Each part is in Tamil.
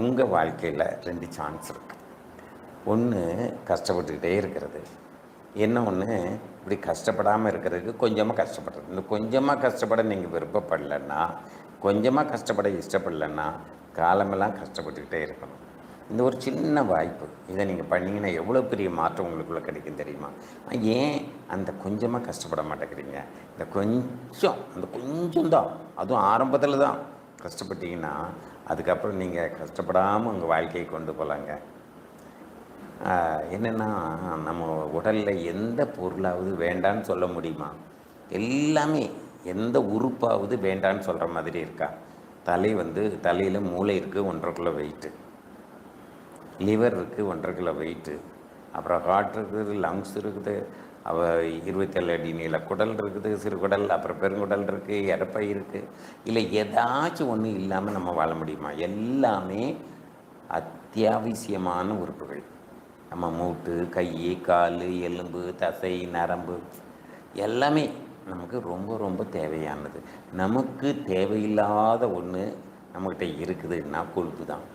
உங்கள் வாழ்க்கையில் 2 சான்ஸ் இருக்குது. ஒன்று கஷ்டப்பட்டுக்கிட்டே இருக்கிறது, என்ன ஒன்று இப்படி கஷ்டப்படாமல் இருக்கிறதுக்கு கொஞ்சமாக கஷ்டப்படுறது. இந்த கொஞ்சமாக கஷ்டப்பட நீங்கள் விருப்பப்படலைன்னா, கொஞ்சமாக கஷ்டப்பட இஷ்டப்படலைன்னா காலமெல்லாம் கஷ்டப்பட்டுக்கிட்டே இருக்கணும். இந்த ஒரு சின்ன வாய்ப்பு, இதை நீங்கள் பண்ணிங்கன்னா எவ்வளோ பெரிய மாற்றம் உங்களுக்குள்ளே கிடைக்கும் தெரியுமா? ஏன் அந்த கொஞ்சமாக கஷ்டப்பட மாட்டேங்கிறீங்க? இந்த கொஞ்சம், அந்த கொஞ்சம் தான், அதுவும் ஆரம்பத்தில் தான் கஷ்டப்பட்டீங்கன்னா அதுக்கப்புறம் நீங்கள் கஷ்டப்படாமல் உங்கள் வாழ்க்கையை கொண்டு போகலாங்க. என்னென்னா, நம்ம உடலில் எந்த பொருளாவது வேண்டான்னு சொல்ல முடியுமா? எல்லாமே, எந்த உறுப்பாவது வேண்டான்னு சொல்கிற மாதிரி இருக்கா? தலையில் மூளை இருக்குது 1.5 கிலோ வெயிட்டு, லிவர் இருக்குது 1.5 கிலோ வெயிட்டு, அப்புறம் ஹார்ட் இருக்குது, லங்ஸ் இருக்குது, 27 அடி நீள குடல் இருக்குது, சிறுகுடல், அப்புறம் பெருங்குடல் இருக்குது, இறப்பை இருக்குது. இல்லை ஏதாச்சும் ஒன்று இல்லாமல் நம்ம வாழ முடியுமா? எல்லாமே அத்தியாவசியமான உறுப்புகள். நம்ம மூட்டு, கை, கால், எலும்பு, தசை, நரம்பு எல்லாமே நமக்கு ரொம்ப ரொம்ப தேவையானது. நமக்கு தேவையில்லாத ஒன்று நம்மக்கிட்ட இருக்குதுன்னா கொழுப்பு தான்.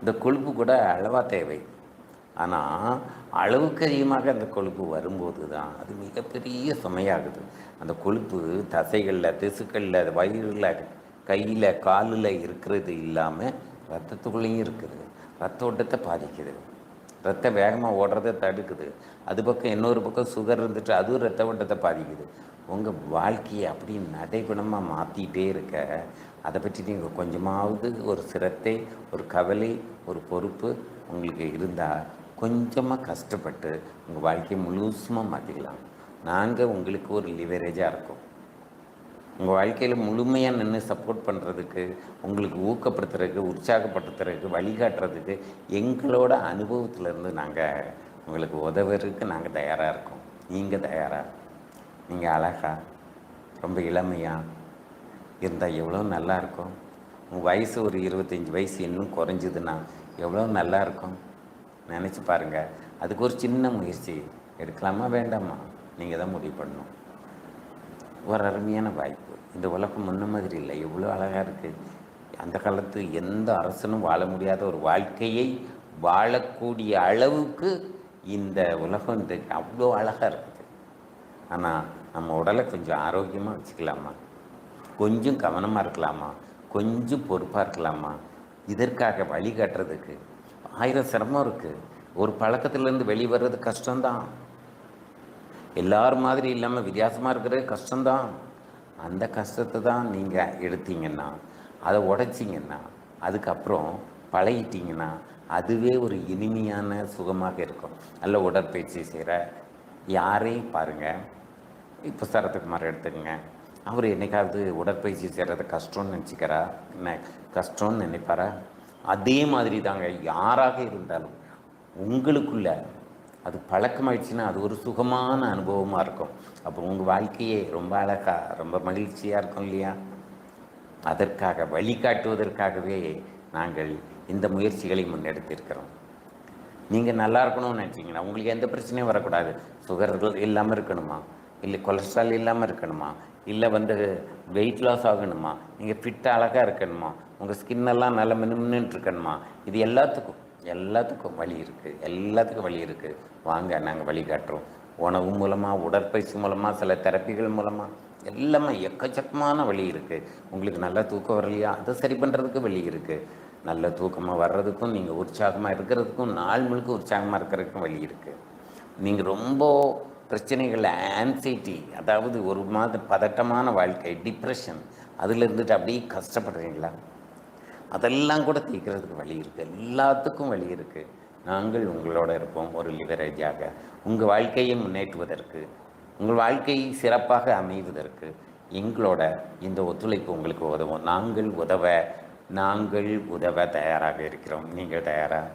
இந்த கொழுப்பு கூட அளவாக தேவை. ஆனால் அளவுக்கு அதிகமாக அந்த கொழுப்பு வரும்போது தான் அது மிகப்பெரிய சுமையாகுது. அந்த கொழுப்பு தசைகளில், திசுக்களில், வயிறில், கையில், காலில் இருக்கிறது இல்லாமல் ரத்தத்துக்குள்ளேயும் இருக்குது. ரத்த ஓட்டத்தை பாதிக்குது, ரத்தம் வேகமாக ஓடுறதை தடுக்குது. அது பக்கம் இன்னொரு பக்கம் சுகர் இருந்துட்டு அதுவும் ரத்த ஓட்டத்தை பாதிக்குது. உங்கள் வாழ்க்கையை அப்படி நடைபெணமாக மாற்றிக்கிட்டே இருக்க, அதை பற்றி நீங்கள் கொஞ்சமாவது ஒரு சிரத்தை, ஒரு கவலை, ஒரு பொறுப்பு உங்களுக்கு இருந்தால் கொஞ்சமாக கஷ்டப்பட்டு உங்கள் வாழ்க்கையை முழுசுமாக மாற்றிக்கலாம். நாங்கள் உங்களுக்கு ஒரு லிவரேஜாக இருக்கோம். உங்கள் வாழ்க்கையில் முழுமையாக நின்று சப்போர்ட் பண்ணுறதுக்கு, உங்களுக்கு ஊக்கப்படுத்துறதுக்கு, உற்சாகப்படுத்துறதுக்கு, வழிகாட்டுறதுக்கு எங்களோட அனுபவத்திலேருந்து நாங்கள் உங்களுக்கு உதவுறதுக்கு நாங்கள் தயாராக இருக்கோம். நீங்கள் தயாராக? நீங்கள் அழகா, ரொம்ப இளமையாக இருந்தால் எவ்வளோ நல்லாயிருக்கும். உங்கள் வயசு ஒரு 25 வயசு இன்னும் குறைஞ்சிதுன்னா எவ்வளோ நல்லாயிருக்கும் நினச்சி பாருங்கள். அதுக்கு ஒரு சின்ன முயற்சி எடுக்கலாமா வேண்டாமா? நீங்கள் தான் முடிவு பண்ணணும். ஒரு அருமையான வாய்ப்பு. இந்த உலகம் முன்ன மாதிரி இல்லை, எவ்வளோ அழகாக இருக்குது. அந்த காலத்து எந்த அரசனும் வாழ முடியாத ஒரு வாழ்க்கையை வாழக்கூடிய அளவுக்கு இந்த உலகம் இன்றைக்கு அவ்வளோ அழகாக இருக்குது. ஆனால் நம்ம உடலை கொஞ்சம் ஆரோக்கியமாக வச்சுக்கலாமா? கொஞ்சம் கவனமாக இருக்கலாமா? கொஞ்சம் பொறுப்பாக இருக்கலாமா? இதற்காக வழிகாட்டுறதுக்கு 1000 சிரமம் இருக்குது. ஒரு பழக்கத்துலேருந்து வெளிவர்றது கஷ்டம்தான். எல்லாரும் மாதிரி இல்லாமல் வித்தியாசமாக இருக்கிறது கஷ்டம்தான். அந்த கஷ்டத்தை தான் நீங்கள் எடுத்தீங்கன்னா, அதை உடைச்சிங்கன்னா, அதுக்கப்புறம் பழகிட்டிங்கன்னா அதுவே ஒரு இனிமையான சுகமாக இருக்கும். நல்ல உடற்பயிற்சி செய்கிற யாரையும் பாருங்கள். இப்போ சரத்குமார் எடுத்துக்கங்க. அவர் என்னைக்காவது உடற்பயிற்சி செய்கிறத கஷ்டம்னு நினச்சிக்கிறா? என்ன கஷ்டம்னு நினைப்பாரா? அதே மாதிரி தாங்க யாராக இருந்தாலும் உங்களுக்குள்ள அது பழக்கமாயிடுச்சுன்னா அது ஒரு சுகமான அனுபவமாக இருக்கும். அப்போ உங்கள் வாழ்க்கையே ரொம்ப அழகாக, ரொம்ப மகிழ்ச்சியாக இருக்கும் இல்லையா? அதற்காக வழிகாட்டுவதற்காகவே நாங்கள் இந்த முயற்சிகளை முன்னெடுத்திருக்கிறோம். நீங்கள் நல்லா இருக்கணும்னு நினச்சிங்கன்னா, உங்களுக்கு எந்த பிரச்சனையும் வரக்கூடாது. சுகர்கள் இல்லாமல் இருக்கணுமா? இல்லை கொலஸ்ட்ரால் இல்லாமல் இருக்கணுமா? இல்லை வெயிட் லாஸ் ஆகணுமா? நீங்கள் ஃபிட்டாக அழகாக இருக்கணுமா? உங்கள் ஸ்கின்னெல்லாம் நல்லா மின்னுட்டு இருக்கணுமா? இது எல்லாத்துக்கும் வழி இருக்குது. எல்லாத்துக்கும் வழி இருக்குது. வாங்க, நாங்கள் வழிகாட்டுறோம். உணவு மூலமாக, உடற்பயிற்சி மூலமாக, சில தெரப்பிகள் மூலமாக எல்லாமே எக்கச்சக்கமான வழி இருக்குது. உங்களுக்கு நல்லா தூக்கம் வரலையா? அதை சரி பண்ணுறதுக்கு வழி இருக்குது. நல்ல தூக்கமாக வர்றதுக்கும், நீங்கள் உற்சாகமாக இருக்கிறதுக்கும், நாள் முழுக்க உற்சாகமாக இருக்கிறதுக்கும் வழி இருக்குது. நீங்கள் ரொம்ப பிரச்சனைகள், ஆன்சைட்டி, அதாவது ஒரு மாதிரி பதட்டமான வாழ்க்கை, டிப்ரெஷன், அதில் இருந்துட்டு அப்படியே கஷ்டப்படுறீங்களா? அதெல்லாம் கூட தீர்க்கிறதுக்கு வழி இருக்குது. எல்லாத்துக்கும் வழி இருக்குது. நாங்கள் உங்களோட இருப்போம் ஒரு லிவரேஜாக. உங்கள் வாழ்க்கையை முன்னேற்றுவதற்கு, உங்கள் வாழ்க்கை சிறப்பாக அமைவதற்கு எங்களோட இந்த ஒத்துழைப்பு உங்களுக்கு உதவும். நாங்கள் உதவ தயாராக இருக்கிறோம். நீங்கள் தயாராக?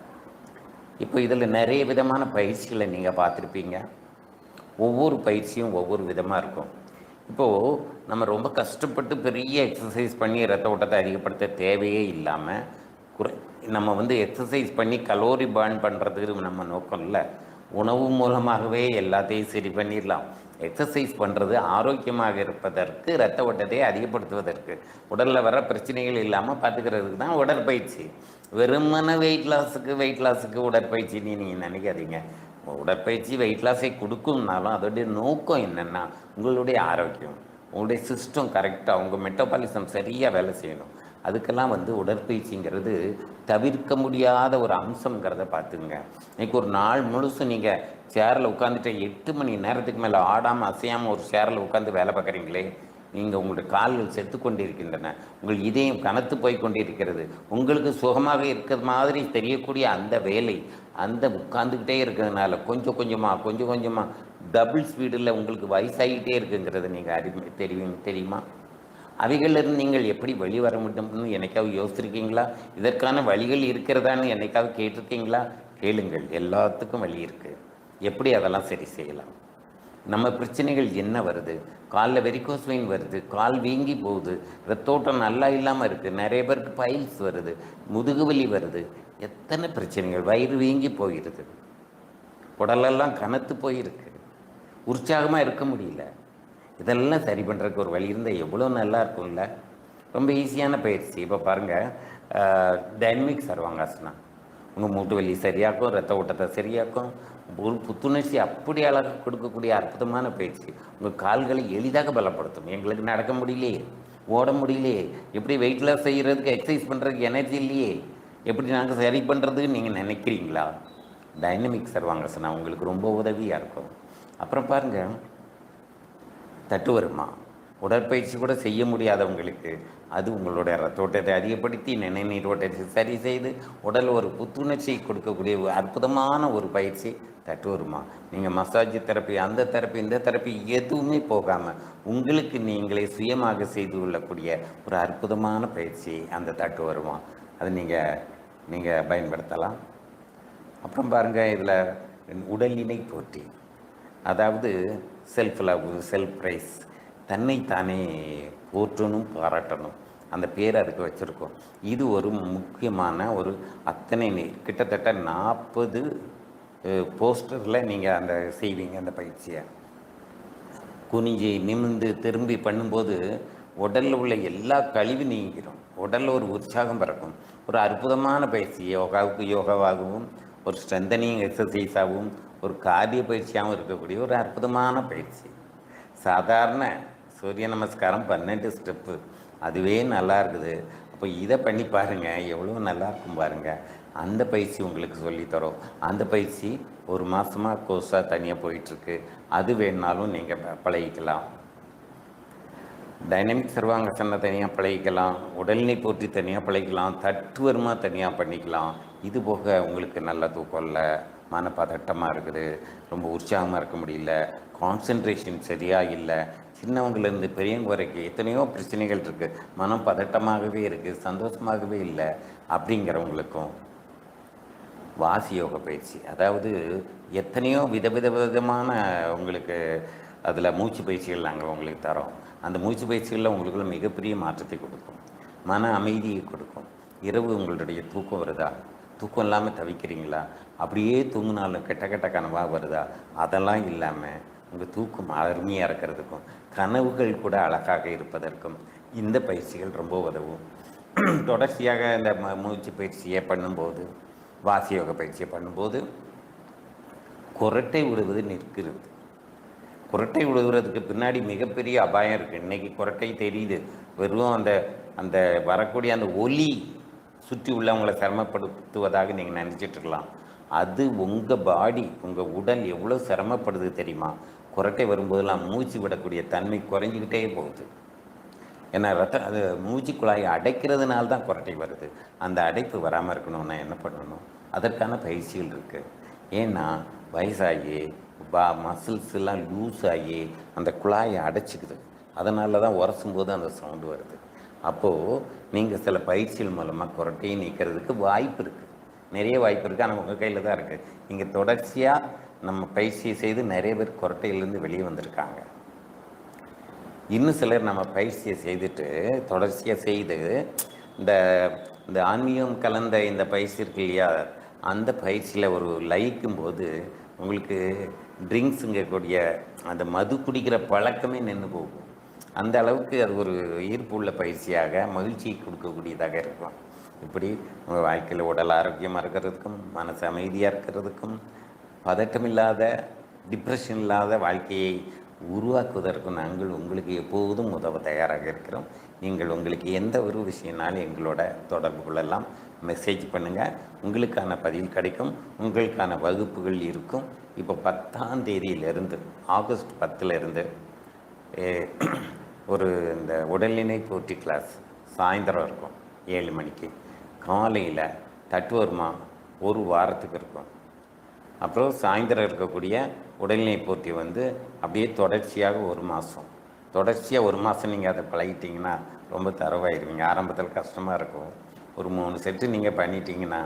இப்போ இதில் நிறைய விதமான பயிற்சிகளை நீங்கள் பார்த்துருப்பீங்க. ஒவ்வொரு பயிற்சியும் ஒவ்வொரு விதமாக இருக்கும். இப்போது நம்ம ரொம்ப கஷ்டப்பட்டு பெரிய எக்ஸசைஸ் பண்ணி ரத்த ஓட்டத்தை அதிகப்படுத்த தேவையே இல்லாமல் நம்ம எக்ஸசைஸ் பண்ணி கலோரி பர்ன் பண்ணுறதுக்கு நம்ம நோக்கம் இல்லை. உணவு மூலமாகவே எல்லாத்தையும் சரி பண்ணிடலாம். எக்ஸசைஸ் பண்ணுறது ஆரோக்கியமாக இருப்பதற்கு, இரத்த ஓட்டத்தை அதிகப்படுத்துவதற்கு, உடலில் வர பிரச்சனைகள் இல்லாமல் பார்த்துக்கிறதுக்கு தான் உடற்பயிற்சி. வெறுமன வெயிட் லாஸுக்கு உடற்பயிற்சின்னு நீங்கள் நினைக்காதீங்க. உடற்பயிற்சி வெயிட் லாஸை கொடுக்கும்னாலும் அதோடைய நோக்கம் என்னென்னா உங்களுடைய ஆரோக்கியம், உங்களுடைய சிஸ்டம் கரெக்டாக, உங்கள் மெட்டபாலிசம் சரியாக வேலை செய்யணும். அதுக்கெல்லாம் உடற்பயிற்சிங்கிறது தவிர்க்க முடியாத ஒரு அம்சங்கிறத பார்த்துங்க. இன்றைக்கி ஒரு நாள் முழுசும் நீங்கள் சேரில் உட்காந்துட்டு 8 மணி நேரத்துக்கு மேலே ஆடாமல் அசையாமல் ஒரு சேரில் உட்காந்து வேலை பார்க்குறீங்களே, நீங்கள் உங்களுடைய கால்கள் செத்து கொண்டிருக்கின்றன, உங்கள் இதயம் கனத்து போய் கொண்டிருக்கிறது. உங்களுக்கு சுகமாக இருக்கிற மாதிரி தெரியக்கூடிய அந்த வேலை, அந்த உட்காந்துக்கிட்டே இருக்கிறதுனால கொஞ்சம் கொஞ்சமாக டபுள் ஸ்பீடில் உங்களுக்கு வயசாகிட்டே இருக்குங்கிறது நீங்கள் தெரியுமா? அவைகளிலிருந்து நீங்கள் எப்படி வெளிவர முடியும்னு என்னைக்காவது யோசிச்சிருக்கீங்களா? இதற்கான வழிகள் இருக்கிறதான்னு என்னைக்காவது கேட்டிருக்கீங்களா? கேளுங்கள், எல்லாத்துக்கும் வழி இருக்குது. எப்படி அதெல்லாம் சரி செய்யலாம்? நம்ம பிரச்சனைகள் என்ன வருது? காலில் வெரிகோஸ் வெயின் வருது, கால் வீங்கி போகுது, ரத்தோட்டம் நல்லா இல்லாமல் இருக்குது, நிறைய பேருக்கு பைல்ஸ் வருது, முதுகுவலி வருது, எத்தனை பிரச்சனைகள், வயிறு வீங்கி போயிடுது, உடலெல்லாம் கனத்து போயிருக்கு, உற்சாகமாக இருக்க முடியல. இதெல்லாம் சரி பண்ணுறதுக்கு ஒரு வழி இருந்தால் எவ்வளோ நல்லா இருக்கும்ல. ரொம்ப ஈஸியான பயிற்சி. இப்போ பாருங்கள், டைனமிக் சர்வாங்காசனா உங்கள் மூட்டு வலி சரியாக்கும், ரத்த ஓட்டத்தை சரியாக்கும், ஒரு புத்துணர்ச்சி அப்படி அழகாக கொடுக்கக்கூடிய அற்புதமான பயிற்சி. உங்கள் கால்களை எளிதாக பலப்படுத்தும். எங்களுக்கு நடக்க முடியலையே, ஓட முடியலையே, எப்படி வெயிட் லாஸ் செய்கிறதுக்கு, எக்ஸசைஸ் பண்ணுறதுக்கு எனர்ஜி இல்லையே, எப்படி நாங்கள் சரி பண்ணுறதுன்னு நீங்கள் நினைக்கிறீங்களா? டைனமிக் சர்வாங்காசனா உங்களுக்கு ரொம்ப உதவியாக இருக்கும். அப்புறம் பாருங்கள், தட்டு வருமா, உடற்பயிற்சி கூட செய்ய முடியாதவங்களுக்கு அது உங்களுடைய ரத்தோட்டத்தை அதிகப்படுத்தி நிணநீர் ஓட்டத்தை சரி செய்து உடல் ஒரு புத்துணர்ச்சியை கொடுக்கக்கூடிய அற்புதமான ஒரு பயிற்சி தட்டு வருமா. நீங்கள் மசாஜ் தெரப்பி, அந்த தெரப்பி, இந்த தெரப்பி எதுவுமே போகாமல் உங்களுக்கு நீங்களே சுயமாக செய்து கொள்ளக்கூடிய ஒரு அற்புதமான பயிற்சி அந்த தட்டு வருமா. அது நீங்கள் பயன்படுத்தலாம். அப்புறம் பாருங்கள், இதில் உடலினை போற்றி, அதாவது செல்ஃப் லவ், செல்ஃப் ப்ரைஸ், தன்னைத்தானே போற்றணும், பாராட்டணும், அந்த பேரை அதுக்கு வச்சுருக்கோம். இது ஒரு முக்கியமான ஒரு அத்தனை கிட்டத்தட்ட 40 போஸ்டரில் நீங்கள் அந்த செய்வீங்க. அந்த பயிற்சியை குனிஞ்சி நிமிந்து திரும்பி பண்ணும்போது உடலில் உள்ள எல்லா கழிவு நீங்கிடும், உடலில் ஒரு உற்சாகம் பிறக்கும். ஒரு அற்புதமான பயிற்சி, யோகாவாகவும் ஒரு ஸ்ட்ரென்தனிங் எக்ஸசைஸாகவும் ஒரு கார்டியோ பயிற்சியாகவும் இருக்கக்கூடிய ஒரு அற்புதமான பயிற்சி. சாதாரண சூரிய நமஸ்காரம் 12 ஸ்டெப்பு, அதுவே நல்லா இருக்குது. அப்போ இதை பண்ணி பாருங்கள், எவ்வளோ நல்லா இருக்கும் பாருங்கள். அந்த பயிற்சி உங்களுக்கு சொல்லித்தரோம். அந்த பயிற்சி ஒரு மாதமாக கோர்ஸாக தனியாக போயிட்டுருக்கு. அது வேணுனாலும் நீங்கள் பழகிக்கலாம். டைனமிக் சர்வாங்காசனை தனியாக பழகிக்கலாம், உடல்நிலை போற்றி தனியாக பழகிக்கலாம், தட்டு வருமா தனியாக பண்ணிக்கலாம். இது போக உங்களுக்கு நல்ல தூக்கம் இல்லை, மனப்பதட்டமாக இருக்குது, ரொம்ப உற்சாகமாக இருக்க முடியல, கான்சன்ட்ரேஷன் சரியாக இல்லை, சின்னவங்கலேருந்து பெரியவங்க வரைக்கும் எத்தனையோ பிரச்சனைகள் இருக்குது, மனம் பதட்டமாகவே இருக்குது, சந்தோஷமாகவே இல்லை அப்படிங்கிறவங்களுக்கும் வாசி யோக பயிற்சி, அதாவது எத்தனையோ விதமான உங்களுக்கு அதில் மூச்சு பயிற்சிகள் நாங்கள் உங்களுக்கு தரோம். அந்த மூச்சு பயிற்சிகளில் உங்களுக்குள்ள மிகப்பெரிய மாற்றத்தை கொடுக்கும், மன அமைதியை கொடுக்கும். இரவு உங்களுடைய தூக்கம் வருதா, தூக்கம் இல்லாமல் தவிக்கிறீங்களா, அப்படியே தூங்கினாலும் கெட்ட கனவாக வருதா, அதெல்லாம் இல்லாமல் உங்கள் தூக்கம் அருமையாக இருக்கிறதுக்கும் கனவுகள் கூட அழகாக இருப்பதற்கும் இந்த பயிற்சிகள் ரொம்ப உதவும். தொடர்ச்சியாக இந்த மூச்சு பயிற்சியை பண்ணும்போது, வாசியோக பயிற்சியை பண்ணும்போது குரட்டை விடுவது நிற்கிறது. குரட்டை விடுகிறதுக்கு பின்னாடி மிகப்பெரிய அபாயம் இருக்குது. இன்றைக்கி குரட்டை தெரியுது, வெறும் அந்த வரக்கூடிய அந்த ஒலி சுற்றி உள்ளவங்களை சிரமப்படுத்துவதாக நீங்கள் நினச்சிட்ருக்கலாம். அது உங்கள் பாடி, உங்கள் உடல் எவ்வளோ சிரமப்படுது தெரியுமா? குரட்டை வரும்போதெல்லாம் மூச்சு விடக்கூடிய தன்மை குறைஞ்சிக்கிட்டே போகுது. ஏன்னா அது மூச்சு குழாயை அடைக்கிறதுனால தான் குரட்டை வருது. அந்த அடைப்பு வராமல் இருக்கணும்னா என்ன பண்ணணும்? அதற்கான பயிற்சிகள் இருக்குது. ஏன்னா வயசாகி மசில்ஸ் எல்லாம் லூஸ் ஆகி அந்த குழாயை அடைச்சிக்குது. அதனால தான் உரசும்போது அந்த சவுண்டு வருது. அப்போது நீங்கள் சில பயிற்சிகள் மூலமாக குரட்டையை நீக்கிறதுக்கு வாய்ப்பு இருக்குது, நிறைய வாய்ப்பு இருக்குது. ஆனால் உங்கள் கையில் தான் இருக்குது. நீங்கள் தொடர்ச்சியாக நம்ம பயிற்சியை செய்து நிறைய பேர் குரட்டையிலேருந்து வெளியே வந்திருக்காங்க. இன்னும் சிலர் நம்ம பயிற்சியை செய்துட்டு தொடர்ச்சியாக செய்து இந்த ஆன்மீகம் கலந்த இந்த பயிற்சி இருக்கு இல்லையா, அந்த பயிற்சியில் ஒரு லயிக்கும் போது உங்களுக்கு ட்ரிங்க்ஸுங்கக்கூடிய அந்த மது குடிக்கிற பழக்கமே நின்று போகும். அந்த அளவுக்கு அது ஒரு ஈர்ப்பு உள்ள பயிற்சியாக, மகிழ்ச்சியை கொடுக்கக்கூடியதாக இருக்கும். இப்படி உங்கள் வாழ்க்கையில் உடல் ஆரோக்கியமாக இருக்கிறதுக்கும், மனசு அமைதியாக இருக்கிறதுக்கும், பதட்டமில்லாத, டிப்ரெஷன் இல்லாத வாழ்க்கையை உருவாக்குவதற்கும் நாங்கள் உங்களுக்கு எப்போதும் உதவ தயாராக இருக்கிறோம். நீங்கள் உங்களுக்கு எந்த ஒரு விஷயம்னாலும் எங்களோட தொடர்பு கொள்ளலாம். மெசேஜ் பண்ணுங்கள், உங்களுக்கான பதில் கிடைக்கும், உங்களுக்கான வகுப்புகள் இருக்கும். இப்போ 10ஆம் தேதியிலிருந்து, ஆகஸ்ட் 10லேருந்து ஒரு இந்த உடல்நிலை போட்டி கிளாஸ் சாயந்தரம் இருக்கும் 7 மணிக்கு. காலையில் தட்டுவர்மா ஒரு வாரத்துக்கு இருக்கும். அப்புறம் சாயந்தரம் இருக்கக்கூடிய உடல்நிலை போட்டி அப்படியே தொடர்ச்சியாக 1 மாதம். தொடர்ச்சியாக 1 மாதம் நீங்கள் அதை பழகிட்டிங்கன்னா ரொம்ப தரவாயிருவீங்க. ஆரம்பத்தில் கஷ்டமாக இருக்கும். ஒரு 3 செட்டு நீங்கள் பண்ணிட்டீங்கன்னா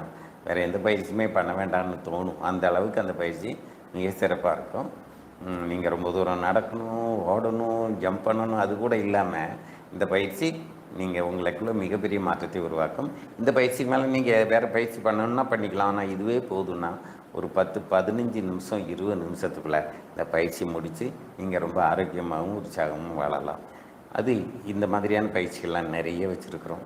வேறு எந்த பயிற்சியுமே பண்ண வேண்டாம்னு தோணும். அந்த அளவுக்கு அந்த பயிற்சி மிக சிறப்பாக இருக்கும். நீங்கள் ரொம்ப தூரம் நடக்கணும், ஓடணும், ஜம்ப் பண்ணணும், அது கூட இல்லாமல் இந்த பயிற்சி நீங்கள் உங்களுக்குள்ள மிகப்பெரிய மாற்றத்தை உருவாக்கும். இந்த பயிற்சிக்கு மேலே நீங்கள் வேறு பயிற்சி பண்ணணுன்னா பண்ணிக்கலாம். ஆனால் இதுவே போதும்னா ஒரு 10-15 நிமிஷம் 20 நிமிஷத்துக்குள்ளே இந்த பயிற்சி முடித்து நீங்கள் ரொம்ப ஆரோக்கியமாகவும் உற்சாகமும் வாழலாம். அது இந்த மாதிரியான பயிற்சிகள்லாம் நிறைய வச்சுருக்குறோம்.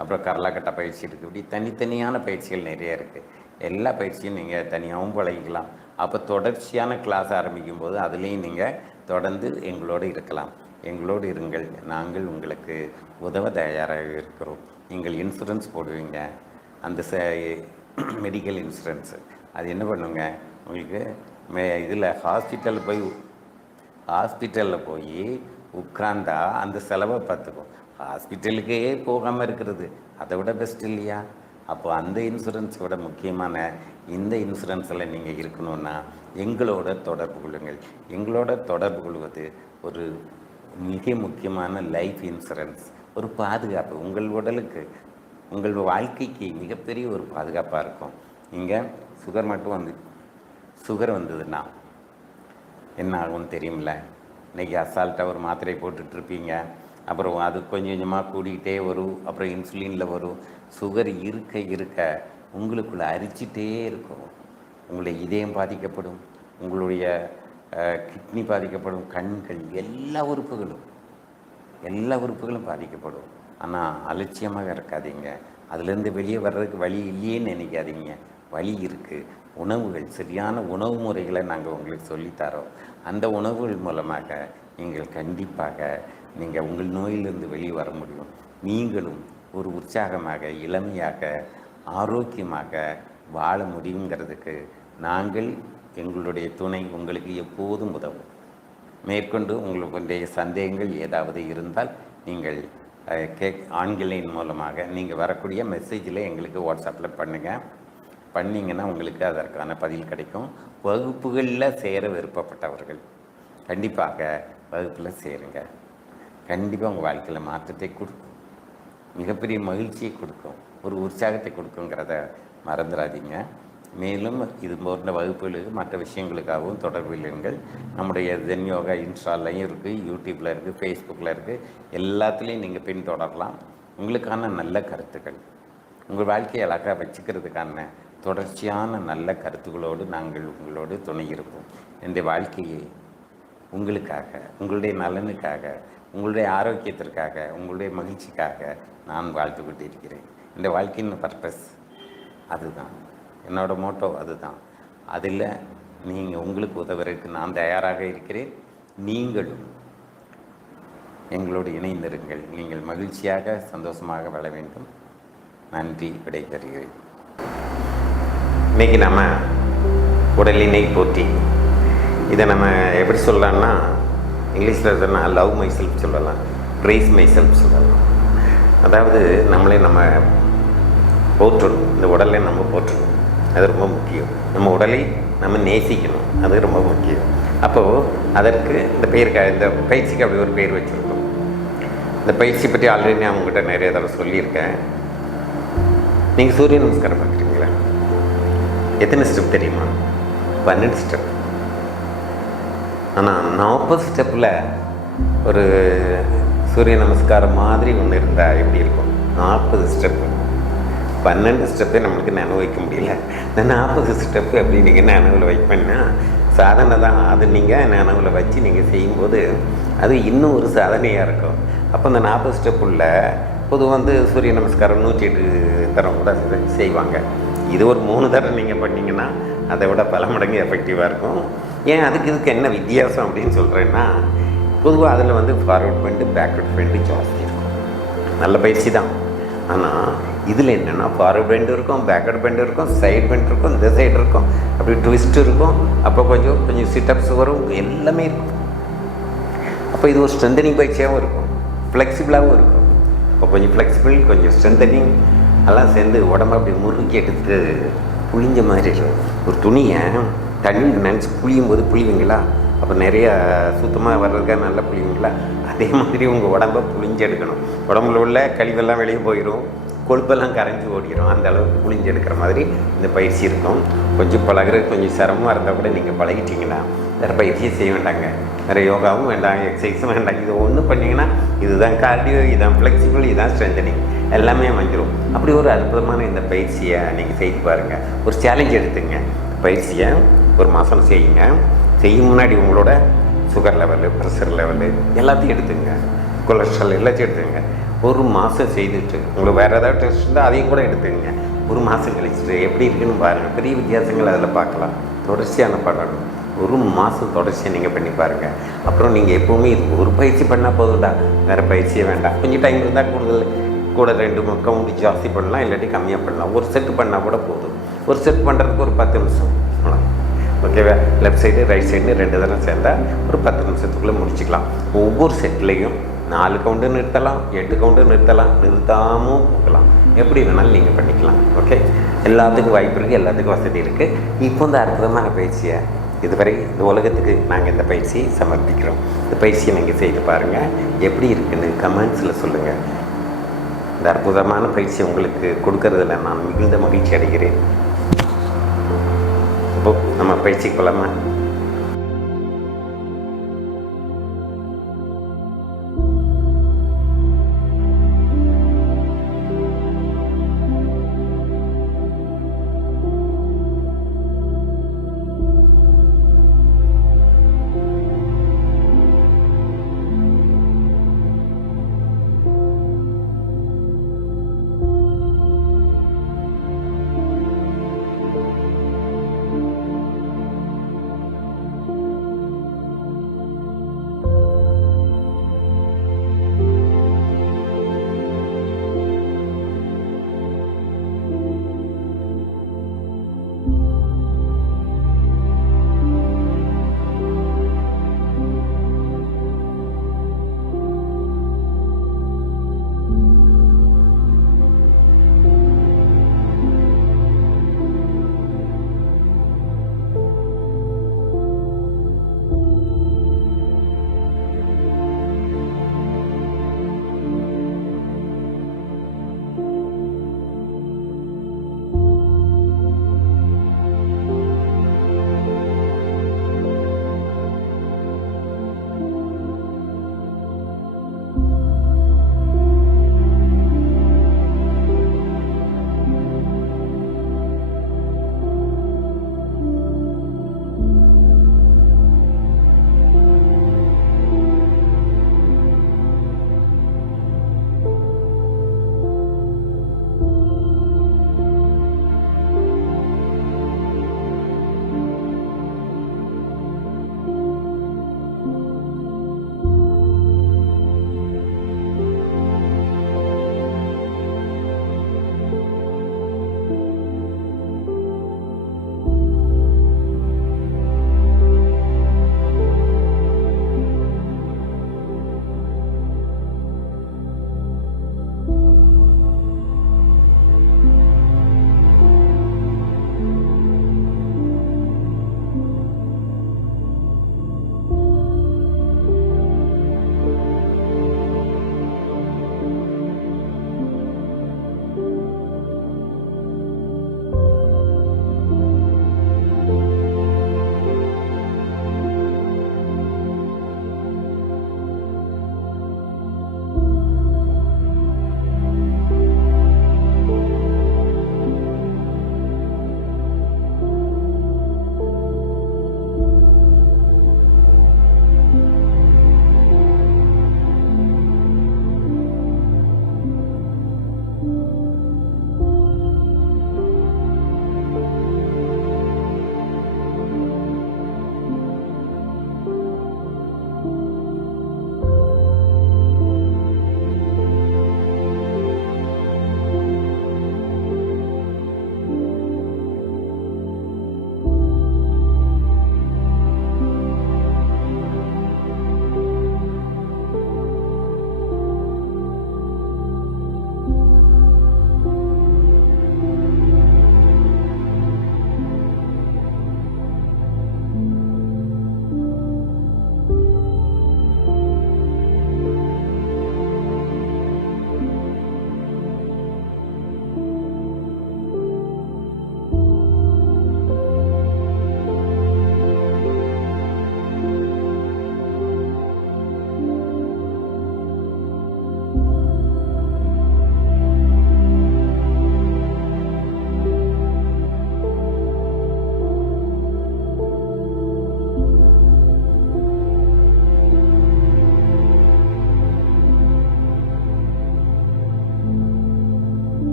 அப்புறம் கரலாக்கட்டை பயிற்சி இருக்குது. இப்படி தனித்தனியான பயிற்சிகள் நிறைய இருக்குது. எல்லா பயிற்சியும் நீங்கள் தனியாகவும் பழகிக்கலாம். அப்போ தொடர்ச்சியான கிளாஸ் ஆரம்பிக்கும் போது அதுலேயும் நீங்கள் தொடர்ந்து எங்களோடு இருக்கலாம். எங்களோடு இருங்கள், நாங்கள் உங்களுக்கு உதவ தயாராக இருக்கிறோம். நீங்கள் இன்சூரன்ஸ் போடுவீங்க, அந்த மெடிக்கல் இன்சூரன்ஸு அது என்ன பண்ணுங்க, உங்களுக்கு இதில் ஹாஸ்பிட்டலில் போய் உட்கார்ந்தா அந்த செலவை பார்த்துக்கும். ஹாஸ்பிட்டலுக்கே போகாமல் இருக்கிறது அதை விட பெஸ்ட் இல்லையா? அப்போ அந்த இன்சூரன்ஸோட முக்கியமான இந்த இன்சூரன்ஸில் நீங்கள் இருக்கணும்னா எங்களோட தொடர்பு கொள்ளுங்கள். எங்களோட தொடர்பு கொள்வது ஒரு மிக முக்கியமான லைஃப் இன்சூரன்ஸ், ஒரு பாதுகாப்பு. உங்கள் உடலுக்கு, உங்கள் வாழ்க்கைக்கு மிகப்பெரிய ஒரு பாதுகாப்பாக இருக்கும். நீங்கள் சுகர் வந்ததுன்னா என்ன ஆகும்னு தெரியுமில்ல? இன்றைக்கி அசால்ட்டாக ஒரு மாத்திரை போட்டுட்ருப்பீங்க, அப்புறம் அது கொஞ்சம் கொஞ்சமாக கூடிக்கிட்டே வரும், அப்புறம் இன்சுலினில் வரும். சுகர் இருக்க உங்களுக்குள்ளே அரிச்சிட்டே இருக்கும். உங்களுடைய இதயம் பாதிக்கப்படும், உங்களுடைய கிட்னி பாதிக்கப்படும், கண்கள், எல்லா உறுப்புகளும் பாதிக்கப்படும். ஆனால் அலட்சியமாக இருக்காதீங்க. அதுலேருந்து வெளியே வர்றதுக்கு வழி இல்லையேன்னு நினைக்காதீங்க. வழி இருக்குது. உணவுகள், சரியான உணவு முறைகளை நாங்கள் உங்களுக்கு சொல்லித்தரோம். அந்த உணவுகள் மூலமாக நீங்கள் கண்டிப்பாக உங்கள் நோயிலிருந்து வெளியே வர முடியும். நீங்களும் ஒரு உற்சாகமாக, இளமையாக, ஆரோக்கியமாக வாழ முடியுங்கிறதுக்கு நாங்கள், எங்களுடைய துணை உங்களுக்கு எப்போதும் உதவும். மேற்கொண்டு உங்களுடைய சந்தேகங்கள் ஏதாவது இருந்தால் நீங்கள் ஆன்லைன் மூலமாக நீங்கள் வரக்கூடிய மெசேஜில் எங்களுக்கு வாட்ஸ்அப்பில் பண்ணிங்கன்னா உங்களுக்கு அதற்கான பதில் கிடைக்கும். வகுப்புகளில் சேர விருப்பப்பட்டவர்கள் கண்டிப்பாக வகுப்பில் சேருங்க. கண்டிப்பாக உங்கள் வாழ்க்கையில் மாற்றத்தை கொடுக்கும், மிகப்பெரிய மகிழ்ச்சியை கொடுக்கும், ஒரு உற்சாகத்தை கொடுக்குங்கிறத மறந்துடாதீங்க. மேலும் இது போன்ற வகுப்புகளுக்கு, மற்ற விஷயங்களுக்காகவும் தொடர்பில் இருங்கள். நம்முடைய ஜென் யோகா இன்ஸ்டாலையும் இருக்குது, யூடியூப்பில் இருக்குது, ஃபேஸ்புக்கில் இருக்குது. எல்லாத்துலேயும் நீங்கள் பின்தொடரலாம். உங்களுக்கான நல்ல கருத்துக்கள், உங்கள் வாழ்க்கையை அழகாக வச்சுக்கிறதுக்கான தொடர்ச்சியான நல்ல கருத்துக்களோடு நாங்கள் உங்களோடு துணை இருப்போம். இந்த வாழ்க்கையை உங்களுக்காக, உங்களுடைய நலனுக்காக, உங்களுடைய ஆரோக்கியத்திற்காக, உங்களுடைய மகிழ்ச்சிக்காக நான் வாழ்த்து கொண்டு இருக்கிறேன். இந்த வாழ்க்கையின் பர்பஸ் அதுதான், என்னோடய மோட்டோ அதுதான். அதில் நீங்கள் உங்களுக்கு உதவுறதுக்கு நான் தயாராக இருக்கிறேன். நீங்களும் எங்களோடு இணைந்திருங்கள். நீங்கள் மகிழ்ச்சியாக, சந்தோஷமாக வாழ வேண்டும். நன்றி, விடைபெறுகிறேன். இன்றைக்கி நம்ம உடலினை போற்றி, இதை நம்ம எப்படி சொல்லலாம்னா, இங்கிலீஷில் சொன்னால் லவ் மை செல்ஃப் சொல்லலாம், ப்ரைஸ் மை செல்ஃப் சொல்லலாம். அதாவது நம்மளே நம்ம போற்றணும், இந்த உடலை நம்ம போற்றணும், அது ரொம்ப முக்கியம். நம்ம உடலை நம்ம நேசிக்கணும், அது ரொம்ப முக்கியம். அப்போது அதற்கு இந்த பயிற்சிக்கு அப்படி ஒரு பெயர் வச்சுருக்கோம். இந்த பயிற்சி பற்றி ஆல்ரெடி நான் உங்கள்கிட்ட நிறைய தடவை சொல்லியிருக்கேன். நீங்கள் சூரிய நமஸ்காரம் பார்க்குறீங்களா? எத்தனை ஸ்டெப் தெரியுமா? 12 ஸ்டெப். ஆனால் 40 ஸ்டெப்பில் ஒரு சூரிய நமஸ்காரம் மாதிரி ஒன்று இருந்தால் எப்படி இருக்கும்? 40 ஸ்டெப்பு, 12 ஸ்டெப்பே நம்மளுக்கு நினைவு வைக்க முடியல. இந்த 40 ஸ்டெப்பு எப்படி நீங்கள் நினைவில் வைப்பேன்னா சாதனை தான். அது நீங்கள் நினைவில் வச்சு நீங்கள் செய்யும்போது அது இன்னும் ஒரு சாதனையாக இருக்கும். அப்போ அந்த 40 ஸ்டெப்புள்ள பொதுவாக வந்து சூரிய நமஸ்காரம் 108 தரம் கூட செய்வாங்க. இது ஒரு 3 தரம் நீங்கள் பண்ணிங்கன்னா அதை விட பல மடங்கு எஃபெக்டிவாக இருக்கும். ஏன் இதுக்கு என்ன வித்தியாசம் அப்படின்னு சொல்கிறேன்னா, பொதுவாக அதில் வந்து ஃபார்வர்ட் பெண்டு பேக்வர்ட் பெண்டு ஜாஸ்தி இருக்கும். நல்ல பயிற்சி தான். ஆனால் இதில் என்னென்னா ஃபார்வர்ட் பெண்டு இருக்கும், பேக்வர்ட் பெண்டு இருக்கும், சைடு பெண்ட் இருக்கும், இந்த சைடு இருக்கும், அப்படி ட்விஸ்ட் இருக்கும், அப்போ கொஞ்சம் சிட்டப்ஸ் வரும், எல்லாமே இருக்கும். அப்போ இது ஒரு ஸ்ட்ரென்தனிங் பயிற்சியாகவும் இருக்கும், ஃப்ளெக்சிபிளாகவும் இருக்கும். இப்போ கொஞ்சம் ஃப்ளெக்சிபிள், கொஞ்சம் ஸ்ட்ரென்தனிங் எல்லாம் சேர்ந்து உடம்பு அப்படி முறுக்கி எடுத்து புளிஞ்ச மாதிரி இருக்கும். ஒரு துணியை தண்ணியில் நினச்சி புளியும் போது புளிவீங்களா, அப்போ நிறைய சுத்தமாக வர்றதுக்காக நல்லா புளிவீங்களா, அதே மாதிரி உங்கள் உடம்பை புளிஞ்சு எடுக்கணும். உடம்புல உள்ள கழிவெல்லாம் வெளியே போயிடும், கொழுப்பெல்லாம் கரைஞ்சி ஓடிடும். அந்த அளவுக்கு புளிஞ்சு எடுக்கிற மாதிரி இந்த பயிற்சி இருக்கும். கொஞ்சம் பழகிறது கொஞ்சம் சிரமமாக இருந்தால் கூட நீங்கள் பழகிட்டிங்கன்னா வேறு பயிற்சியை செய்ய வேண்டாங்க, வேறு யோகாவும் வேண்டாம், எக்ஸசைஸும் வேண்டாம். இது ஒன்று பண்ணிங்கன்னா இதுதான் கார்டியோ, இதுதான் ஃப்ளெக்சிபிள், இதுதான் ஸ்ட்ரென்தனிங், எல்லாமே வந்துடும். அப்படி ஒரு அற்புதமான இந்த பயிற்சியை நீங்கள் செய்து பாருங்கள். ஒரு சேலஞ்ச் எடுத்துங்க. பயிற்சியை ஒரு மாதம் செய்யுங்க. செய்யும் முன்னாடி உங்களோட சுகர் லெவலு, ப்ரெஷர் லெவலு எல்லாத்தையும் எடுத்துங்க, கொலஸ்ட்ரால் எல்லாத்தையும் எடுத்துங்க. ஒரு மாதம் செய்துட்டு உங்களுக்கு வேறு ஏதாவது டெஸ்ட் இருந்தால் அதையும் கூட எடுத்துங்க. ஒரு மாதம் கழிச்சுட்டு எப்படி இருக்குன்னு பாருங்கள். பெரிய வித்தியாசங்கள் அதில் பார்க்கலாம். தொடர்ச்சியான பண்ணணும். ஒரு மாதம் தொடர்ச்சியாக நீங்கள் பண்ணி பாருங்கள். அப்புறம் நீங்கள் எப்போவுமே இது ஒரு பயிற்சி பண்ணால் போதும்டா, வேறு பயிற்சியே வேண்டாம். கொஞ்சம் டைம் இருந்தால் கூட 2 கவுண்ட் ஜாஸ்தி பண்ணலாம், இல்லாட்டி கம்மியாக பண்ணலாம். ஒரு செட்டு பண்ணால் கூட போதும். ஒரு செட் பண்ணுறதுக்கு ஒரு 10 நிமிஷம். ஓகேவா? லெஃப்ட் சைடு ரைட் சைடு 2 தடவை சேர்ந்தால் ஒரு 10 நிமிஷத்துக்குள்ளே முடிச்சுக்கலாம். ஒவ்வொரு செட்லேயும் 4 கவுண்டு நிறுத்தலாம், 8 கவுண்டு நிறுத்தலாம், நிறுத்தாமல் போகலாம். எப்படி வேணாலும் நீங்கள் பண்ணிக்கலாம். ஓகே, எல்லாத்துக்கும் வாய்ப்பு இருக்குது, எல்லாத்துக்கும் வசதி இருக்குது. இப்போ இந்த அற்புதமான பயிற்சியை இதுவரை இந்த உலகத்துக்கு நாங்கள் இந்த பயிற்சியை சமர்ப்பிக்கிறோம். இந்த பயிற்சியை நீங்கள் செய்து பாருங்கள், எப்படி இருக்குன்னு கமெண்ட்ஸில் சொல்லுங்கள். இந்த அற்புதமான பயிற்சி உங்களுக்கு கொடுக்கறதில்ல நான் மிகுந்த மகிழ்ச்சி அடைகிறேன். இப்போ நம்ம பயிற்சிக்கு போகலாமா?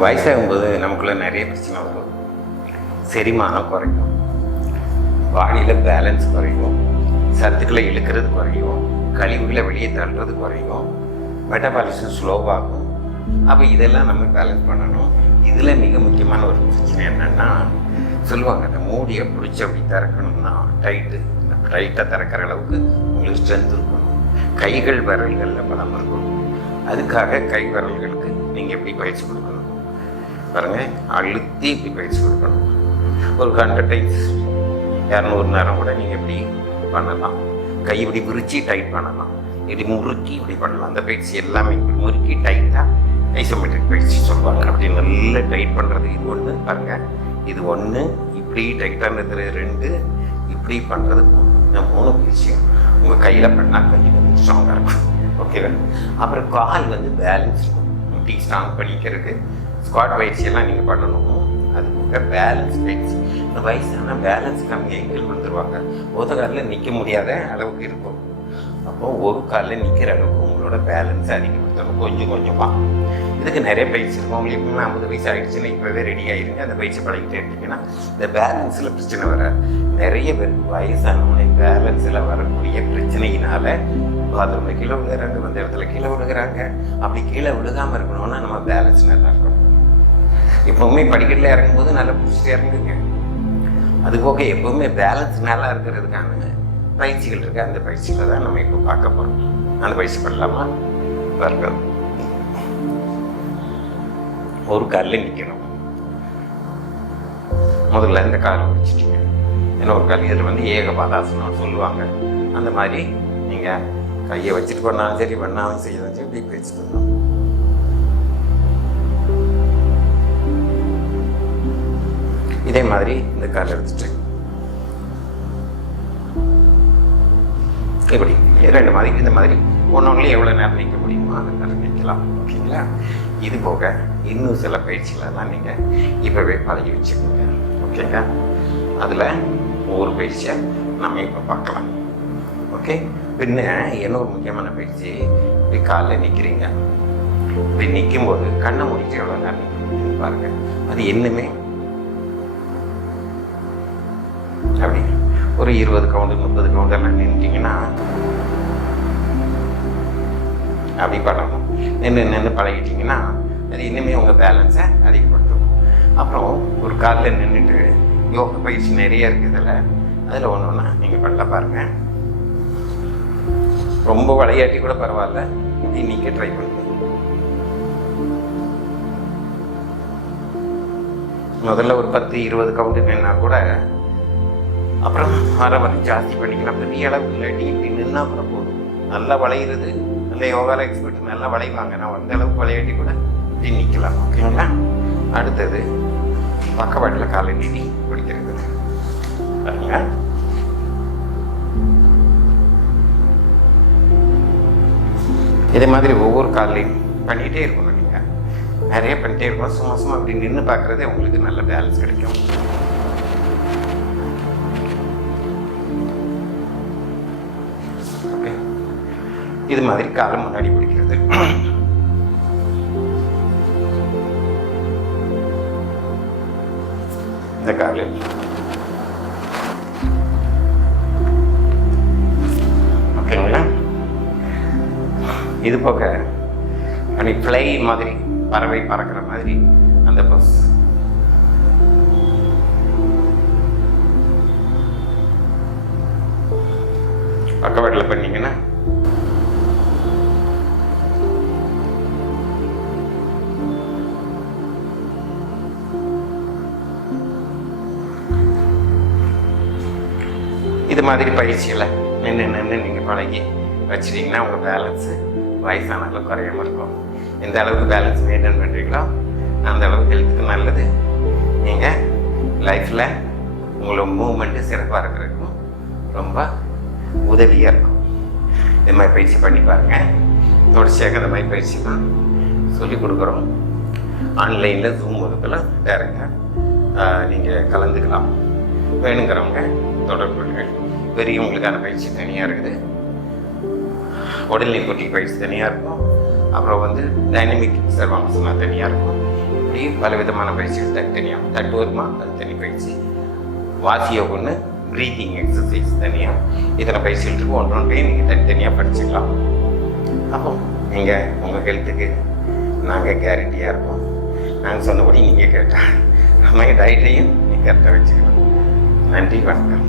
வயசாகும்போது நமக்குள்ளே நிறைய பிரச்சனை வரும். செரிமானம் குறையும், பாடியில் பேலன்ஸ் குறையும், சத்துக்களை இழுக்கிறது குறையும், கழிவுகளை வெளியே தள்ளுறது குறையும், மெட்டபாலிசம் ஸ்லோவாகும். அப்போ இதெல்லாம் நம்ம பேலன்ஸ் பண்ணணும். இதில் மிக முக்கியமான ஒரு பிரச்சனை என்னென்னா, சொல்லுவாங்க அந்த மூடியை பிடிச்சி அப்படி திறக்கணும்னா டைட்டாக திறக்கிற அளவுக்கு உங்களுக்கு ஸ்ட்ரென்த் இருக்கணும். கைகள் விரல்களில் பலம் இருக்கணும். அதுக்காக கை விரல்களுக்கு நீங்கள் எப்படி பயிற்சி கொடுக்கணும் பாருங்கள், அழுத்தி இப்படி பயிற்சி கொடுக்கணும். ஒரு 100 டைம்ஸ் 200 நேரம் கூட நீங்கள் இப்படி பண்ணலாம். கை இப்படி விரிச்சி டைட் பண்ணலாம், இப்படி முறுக்கி இப்படி பண்ணலாம். அந்த பயிற்சி எல்லாமே இப்படி முறுக்கி டைட்டாக ஐசோமெட்ரிக் பயிற்சி சொல்லுவாங்க. அப்படி நல்லா டைட் பண்ணுறது இது ஒன்று பாருங்கள், இது ஒன்று. இப்படி டைட்டாக இருக்கிறது 2, இப்படி பண்ணுறது 3 பயிற்சியும் உங்கள் கையில் பண்ணால் கை வந்து ஸ்ட்ராங்காக இருக்கும். ஓகேவா? அப்புறம் கால் வந்து பேலன்ஸ் இருக்கும். இப்படி ஸ்ட்ராங் பண்ணிக்கிறதுக்கு ஸ்குவாட் பயிற்சியெல்லாம் நீங்கள் பண்ணணும். அது போக பேலன்ஸ் பயிற்சி. இந்த வயசான பேலன்ஸ் கம்மியாக வந்துடுவாங்க. ஒத்த காலில் நிற்க முடியாத அளவுக்கு இருக்கும். அப்போது ஒரு காலில் நிற்கிற அளவுக்கு உங்களோட பேலன்ஸ் அதிகப்படுத்தணும் கொஞ்சம் கொஞ்சமாக. இதுக்கு நிறைய பயிற்சி இருக்கும். உங்களுக்கு எப்பவுமே 50 வயசு ஆகிடுச்சுன்னா இப்போவே ரெடி ஆகிருங்க. அந்த பயிற்சி பழகிட்டே இருந்தீங்கன்னா இந்த பேலன்ஸில் பிரச்சனை வராது. நிறைய பேருக்கு வயசானவனே பேலன்ஸில் வரக்கூடிய பிரச்சனையினால் பாத்ரூமில் கீழே விழுகிறாங்க, வந்த இடத்துல கீழே விழுகிறாங்க. அப்படி கீழே விழுகாமல் இருக்கணும்னா நம்ம பேலன்ஸ் நல்லா இருக்கணும். எப்போவுமே படிக்கட்டில் இறங்கும்போது நல்லா பிடிச்சிட்டு இறங்குங்க. அதுபோக எப்போவுமே பேலன்ஸ் நல்லா இருக்கிறதுக்கான பயிற்சிகள் இருக்குது. அந்த பயிற்சியில் தான் நம்ம இப்போ பார்க்க போகிறோம். அந்த பயிற்சி பண்ணலாமா? பாருங்க, ஒரு காலில் நிற்கணும். முதல்ல இந்த காலை வச்சுட்டீங்க. ஏன்னா ஒரு கால் இதில் வந்து ஏகபாதாசனம் சொல்லுவாங்க. அந்த மாதிரி நீங்கள் கையை வச்சுட்டு பண்ணாலும் சரி, பண்ணாலும் செய்யணும் சரி, இப்படி வச்சுட்டு வரணும். இதே மாதிரி இந்த காலை எடுத்துட்டு இப்படி 2 மாதிரி இந்த மாதிரி ஒன்றுலேயும் எவ்வளோ நேரம் நிற்க முடியுமோ அந்த நேரம் நிற்கலாம். ஓகேங்களா? இது போக இன்னும் சில பயிற்சிகளெல்லாம் நீங்கள் இப்போவே பழகி வச்சுக்கோங்க. ஓகேங்க? அதில் ஒவ்வொரு பயிற்சியை நம்ம இப்போ பார்க்கலாம். ஓகே? பின்ன என்ன ஒரு முக்கியமான பயிற்சி, இப்படி காலில் நிற்கிறீங்க. இப்படி நிற்கும்போது கண்ணை முடிச்சு எவ்வளோ நேரம் நிற்க முடியும்னு பாருங்கள். அது இன்னுமே அப்படி ஒரு 20 கவுண்டு 30 கவுண்டெல்லாம் நின்றுட்டிங்கன்னா அப்படி பண்ணணும். நின்று பழகிட்டிங்கன்னா அது இன்னுமே உங்கள் பேலன்ஸை அதிகப்படுத்தும். அப்புறம் ஒரு காலில் நின்றுட்டு யோகா பயிற்சி நிறைய இருக்குது. அதில் ஒன்று ஒன்றா நீங்கள் பண்ணல பாருங்கள். ரொம்ப விளையாட்டி கூட பரவாயில்ல, இப்படி நீங்கள் ட்ரை பண்ணுங்க. முதல்ல ஒரு 10-20 கவுண்டு நின்னா கூட அப்புறம் வர ஜாஸ்தி பண்ணிக்கலாம். பெரிய அளவு இல்லாட்டி இப்படி நின்னா கூட போதும். நல்லா வளையிறது, நல்ல யோகாவில் எக்ஸ்பர்ட் நல்லா வளைவாங்க. நான் அந்த அளவுக்கு விளையாட்டி கூட இப்படி நிற்கலாம். ஓகேங்களா? அடுத்தது பக்கவாட்டில் காலை நீட்டி பிடிக்கிறது பாருங்க. இதே மாதிரி ஒவ்வொரு காலையும் பண்ணிகிட்டே இருக்கணும். நீங்கள் நிறைய பண்ணிகிட்டே இருக்கணும். சும்மா அப்படி நின்று பார்க்குறதே உங்களுக்கு நல்ல பேலன்ஸ் கிடைக்கும். இது மாதிரி காலை முன்னாடி பிடிக்கிறது. இந்த காலு ஓகேங்களா? இது போக ஃப்ளை மாதிரி பறவை பறக்கிற மாதிரி அந்த பஸ். பக்கவாட்டில் பண்ணீங்கன்னா இது மாதிரி பயிற்சிகளை நின்று நீங்கள் பழகி வச்சுட்டிங்கன்னா உங்கள் பேலன்ஸு வயசானாலும் குறையாமல் இருக்கும். எந்த அளவுக்கு பேலன்ஸ் மெயின்டைன் பண்ணுறீங்களோ அந்த அளவுக்கு ஹெல்த்துக்கு நல்லது. நீங்கள் லைஃப்பில் உங்களோட மூவ்மெண்ட்டு சிறப்பாக இருக்கிறதுக்கும் ரொம்ப உதவியாக இருக்கும். இது மாதிரி பயிற்சி பண்ணி பாருங்கள். தொடர்ச்சியாக இந்த மாதிரி பயிற்சி தான் சொல்லிக் கொடுக்குறோம். ஆன்லைனில் ஜூம் வகுப்பில் டேரெக்டாக நீங்கள் கலந்துக்கலாம். வேணுங்கிறவங்க தொடர்பு கொள்ளுங்கள். பெரியவங்களுக்கான பயிற்சி தனியாக இருக்குது, உடல் நிலைக்குட்டி பயிற்சி தனியாக இருக்கும், அப்புறம் வந்து டைனமிக் சர்வாங்கசமாக தனியாக இருக்கும். இப்படி பல விதமான பயிற்சிகள் தனித்தனியாக தட்டு வருமா அது தனி பயிற்சி, வாசிய ஒன்று, ப்ரீத்திங் எக்ஸசைஸ் தனியாக, இத்தனை பயிற்சிகள் இருக்குது. ஒன்றொன்றையும் நீங்கள் தனித்தனியாக படிச்சுக்கலாம். அப்போ நீங்கள் உங்கள் ஹெல்த்துக்கு நாங்கள் கேரண்டியாக இருப்போம். நாங்கள் சொன்னபடி நீங்கள் கேட்டால் நம்ம டயட்டையும் நீங்கள் கரெக்டாக வச்சுக்கலாம். நன்றி, வணக்கம்.